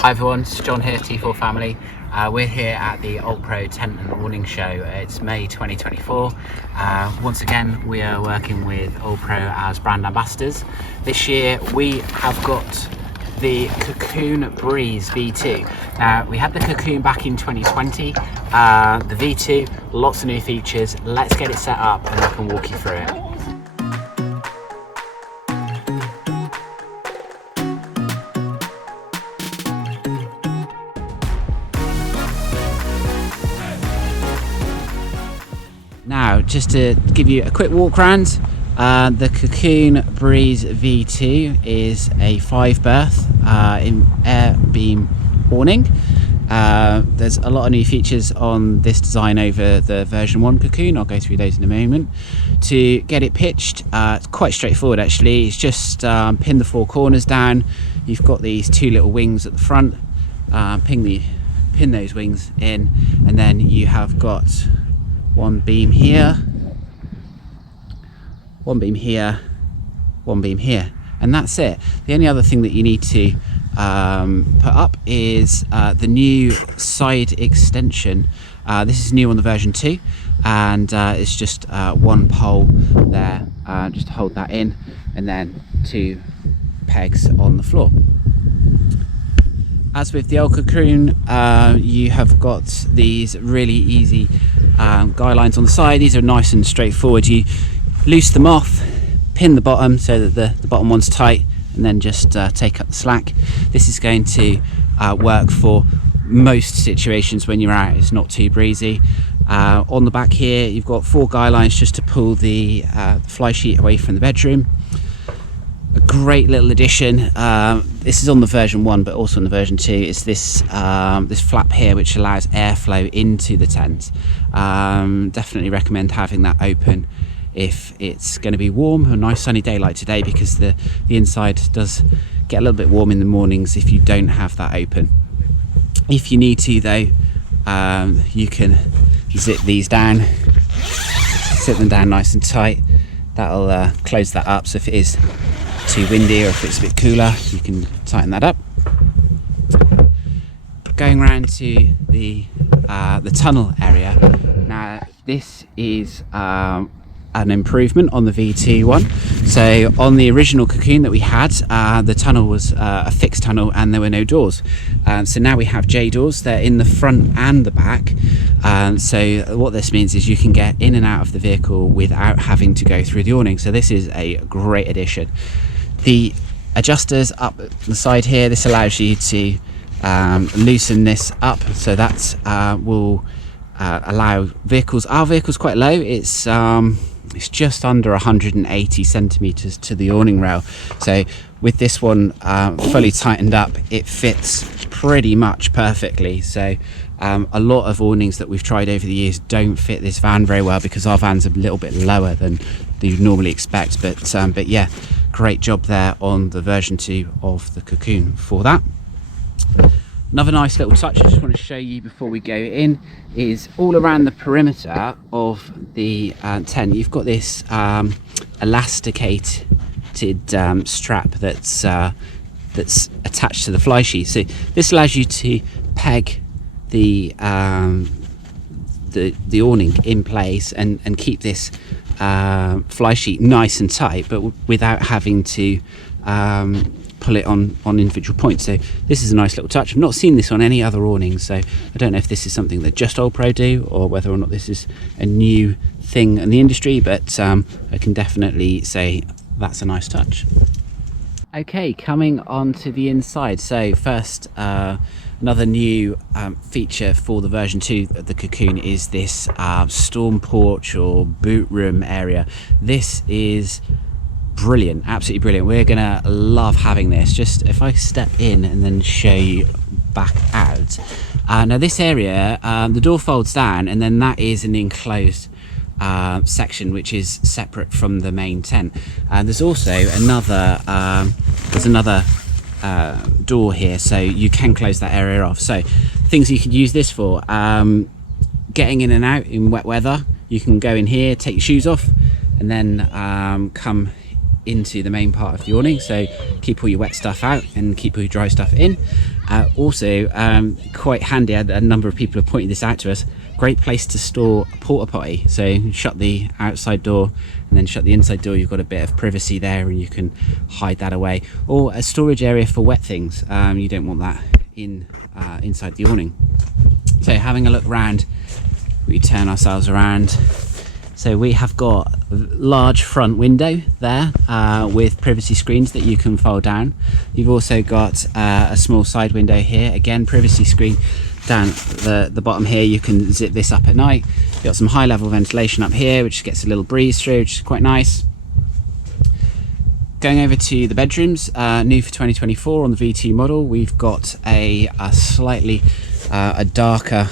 Hi everyone, it's John here, T4 Family. We're here at the OLPRO Tent and Awning Show. It's May 2024. Once again, we are working with OLPRO as brand ambassadors. This year we have got the Cocoon Breeze V2. Now, we had the Cocoon back in 2020. The V2, lots of new features. Let's get it set up and I can walk you through it. Now, just to give you a quick walk around, the Cocoon Breeze V2 is a 5-berth in air beam awning. There's a lot of new features on this design over the version 1 Cocoon. I'll go through those in a moment. To get it pitched, it's quite straightforward actually. It's just pin the 4 corners down. You've got these 2 little wings at the front. Pin those wings in, and then you have got one beam here, one beam here, one beam here, and that's it. The only other thing that you need to put up is the new side extension. This is new on the version 2, and it's just one pole there, just to hold that in, and then 2 pegs on the floor. As with the old Cocoon, you have got these really easy guy lines on the side. These are nice and straightforward. You loose them off, pin the bottom so that the bottom one's tight, and then just take up the slack. This is going to work for most situations when you're out. It's not too breezy. On the back here, you've got 4 guy lines just to pull the fly sheet away from the bedroom. A great little addition. This is on the version 1, but also on the version 2. Is this this flap here, which allows airflow into the tent. Definitely recommend having that open if it's going to be warm. A nice sunny day like today, because the inside does get a little bit warm in the mornings if you don't have that open. If you need to though, you can zip these down, sit them down nice and tight. That'll close that up, so if it is too windy or if it's a bit cooler, you can tighten that up. Going around to the tunnel area. Now, this is an improvement on the V2 one. So on the original Cocoon that we had, the tunnel was a fixed tunnel and there were no doors. So now we have J doors. They're in the front and the back. So what this means is you can get in and out of the vehicle without having to go through the awning. So this is a great addition. The adjusters up the side here, this allows you to loosen this up, so that will allow vehicles. Our vehicle's quite low. It's just under 180 centimeters to the awning rail. So with this one fully tightened up, it fits pretty much perfectly. So a lot of awnings that we've tried over the years don't fit this van very well, because our van's a little bit lower than you'd normally expect. But yeah, great job there on the version 2 of the Cocoon for that. Another nice little touch I just want to show you before we go in is all around the perimeter of the tent. You've got this elasticated strap that's attached to the fly sheet. So this allows you to peg the awning in place and keep this fly sheet nice and tight, but without having to pull it on individual points. So this is a nice little touch. I've not seen this on any other awnings, so I don't know if this is something that just OLPRO do or whether or not this is a new thing in the industry, but I can definitely say that's a nice touch. Okay, coming on to the inside. So first, another new feature for the version 2 of the Cocoon is this storm porch or boot room area. This is brilliant, absolutely brilliant. We're gonna love having this. Just if I step in and then show you back out. Now this area, the door folds down, and then that is an enclosed section which is separate from the main tent. And there's also another door here, so you can close that area off. So things you could use this for, getting in and out in wet weather. You can go in here, take your shoes off, and then come into the main part of the awning, so keep all your wet stuff out and keep all your dry stuff in. Also, quite handy, a number of people have pointed this out to us, great place to store a porta potty. So shut the outside door and then shut the inside door, you've got a bit of privacy there and you can hide that away. Or a storage area for wet things, you don't want that inside the awning. So having a look around, we turn ourselves around. So we have got a large front window there with privacy screens that you can fold down. You've also got a small side window here, again privacy screen down the bottom here. You can zip this up at night. You've got some high level ventilation up here which gets a little breeze through, which is quite nice. Going over to the bedrooms, new for 2024 on the V2 model, we've got a slightly a darker,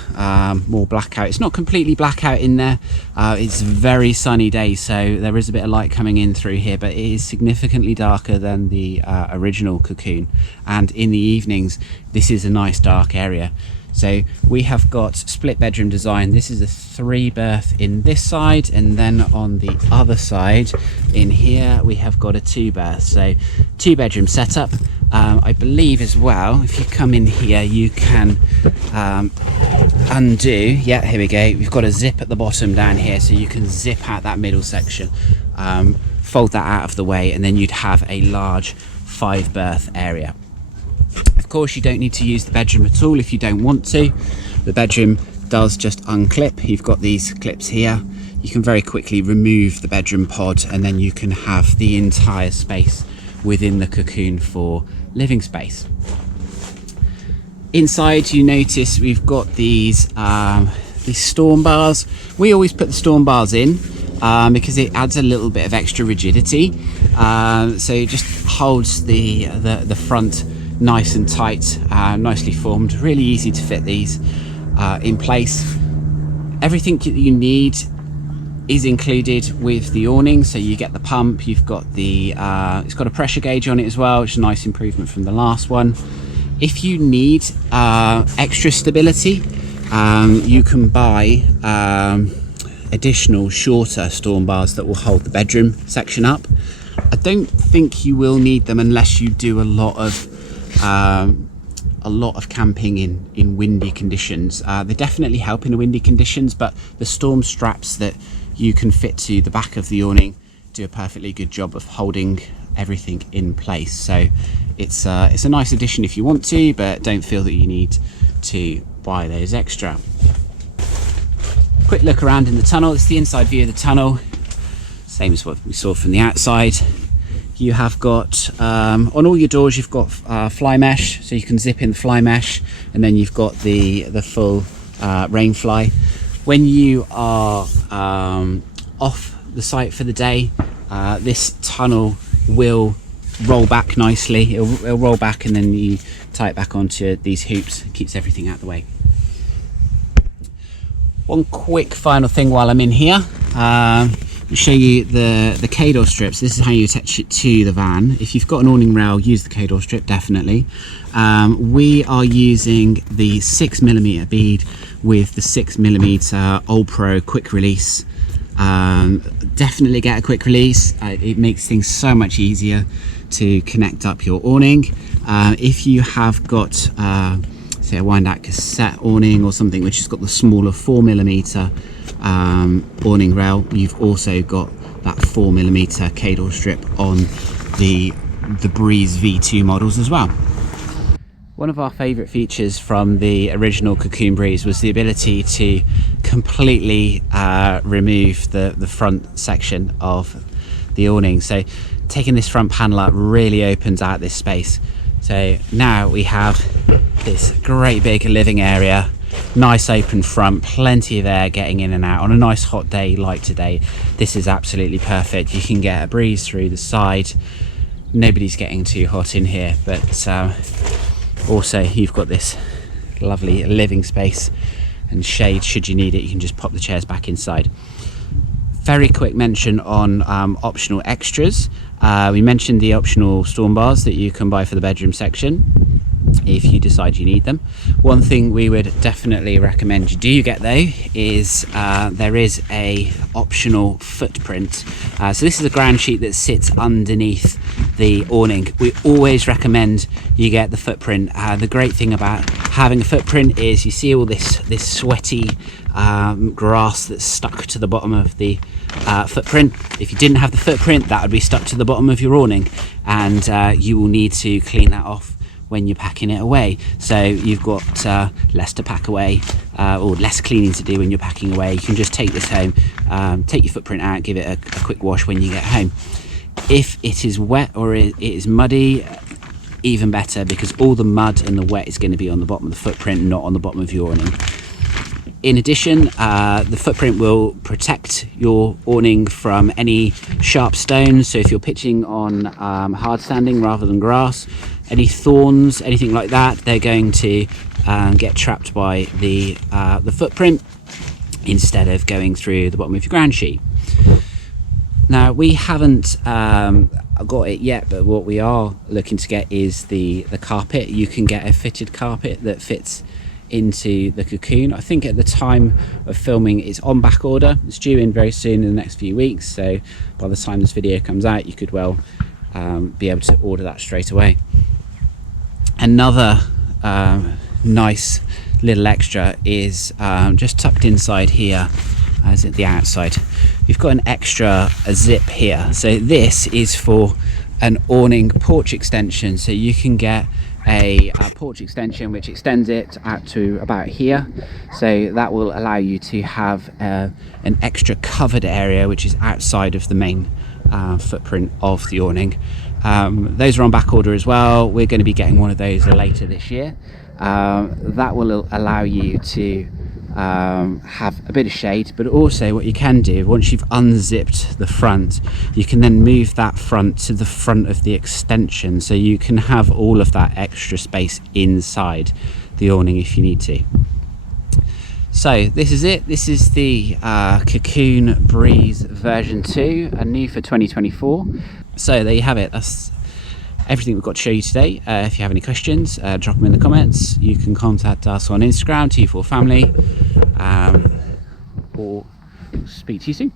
more blackout. It's not completely blackout in there. It's very sunny day, so there is a bit of light coming in through here, but it is significantly darker than the original Cocoon. And in the evenings, this is a nice dark area. So we have got split bedroom design. This is a 3-berth in this side, and then on the other side in here we have got a 2-berth. So 2-bedroom setup. I believe as well, if you come in here you can undo, yeah, here we go, we've got a zip at the bottom down here, so you can zip out that middle section, fold that out of the way, and then you'd have a large 5-berth area. Of course, you don't need to use the bedroom at all if you don't want to. The bedroom does just unclip. You've got these clips here. You can very quickly remove the bedroom pod, and then you can have the entire space within the Cocoon for living space. Inside, you notice we've got these storm bars. We always put the storm bars in because it adds a little bit of extra rigidity. So it just holds the front nice and tight, nicely formed, really easy to fit these in place. Everything that you need is included with the awning, so you get the pump, you've got the it's got a pressure gauge on it as well, which is a nice improvement from the last one. If you need extra stability, you can buy additional shorter storm bars that will hold the bedroom section up. I don't think you will need them unless you do a lot of camping in windy conditions. They definitely help in the windy conditions, but the storm straps that you can fit to the back of the awning do a perfectly good job of holding everything in place. So it's a nice addition if you want to, but don't feel that you need to buy those extra. Quick look around in the tunnel. It's the inside view of the tunnel, same as what we saw from the outside. You have got on all your doors, you've got fly mesh, so you can zip in the fly mesh, and then you've got the full rain fly. When you are off the site for the day, this tunnel will roll back nicely. It'll roll back, and then you tie it back onto these hoops. It keeps everything out of the way. One quick final thing while I'm in here. I'll show you the K-door strips. This is how you attach it to the van. If you've got an awning rail, use the K-door strip, definitely. We are using the 6mm bead with the 6mm OLPRO quick release. Definitely get a quick release. It makes things so much easier to connect up your awning. If you have got say a wind out cassette awning or something which has got the smaller 4mm awning rail, you've also got that 4mm K-door strip on the Breeze V2 models as well. One of our favourite features from the original Cocoon Breeze was the ability to completely remove the front section of the awning. So taking this front panel up really opens out this space. So now we have this great big living area, nice open front, plenty of air getting in and out. On a nice hot day like today, this is absolutely perfect. You can get a breeze through the side. Nobody's getting too hot in here, but also you've got this lovely living space and shade. Should you need it, you can just pop the chairs back inside. Very quick mention on optional extras. We mentioned the optional storm bars that you can buy for the bedroom section. if you decide you need them. One thing we would definitely recommend you do get though is there is a optional footprint. So this is a ground sheet that sits underneath the awning. We always recommend you get the footprint. The great thing about having a footprint is you see all this sweaty grass that's stuck to the bottom of the footprint. If you didn't have the footprint, that would be stuck to the bottom of your awning, and you will need to clean that off when you're packing it away. So you've got less to pack away, or less cleaning to do when you're packing away. You can just take this home, take your footprint out, give it a quick wash when you get home. If it is wet or it is muddy, even better, because all the mud and the wet is going to be on the bottom of the footprint, not on the bottom of your awning. In addition, the footprint will protect your awning from any sharp stones. So if you're pitching on hard sanding rather than grass, any thorns, anything like that, they're going to get trapped by the footprint instead of going through the bottom of your ground sheet. Now, we haven't got it yet, but what we are looking to get is the carpet. You can get a fitted carpet that fits into the Cocoon. I think at the time of filming it's on back order. It's due in very soon, in the next few weeks, so by the time this video comes out you could well be able to order that straight away. Another nice little extra is just tucked inside here, as at the outside, you've got an extra zip here. So this is for an awning porch extension, so you can get a porch extension which extends it out to about here, so that will allow you to have an extra covered area which is outside of the main footprint of the awning. Those are on back order as well. We're going to be getting one of those later this year. That will allow you to have a bit of shade, but also what you can do, once you've unzipped the front, you can then move that front to the front of the extension, so you can have all of that extra space inside the awning if you need to. So this is it. This is the Cocoon Breeze version 2, a new for 2024. So there you have it. That's everything we've got to show you today. If you have any questions, drop them in the comments. You can contact us on Instagram, T4Family, or speak to you soon.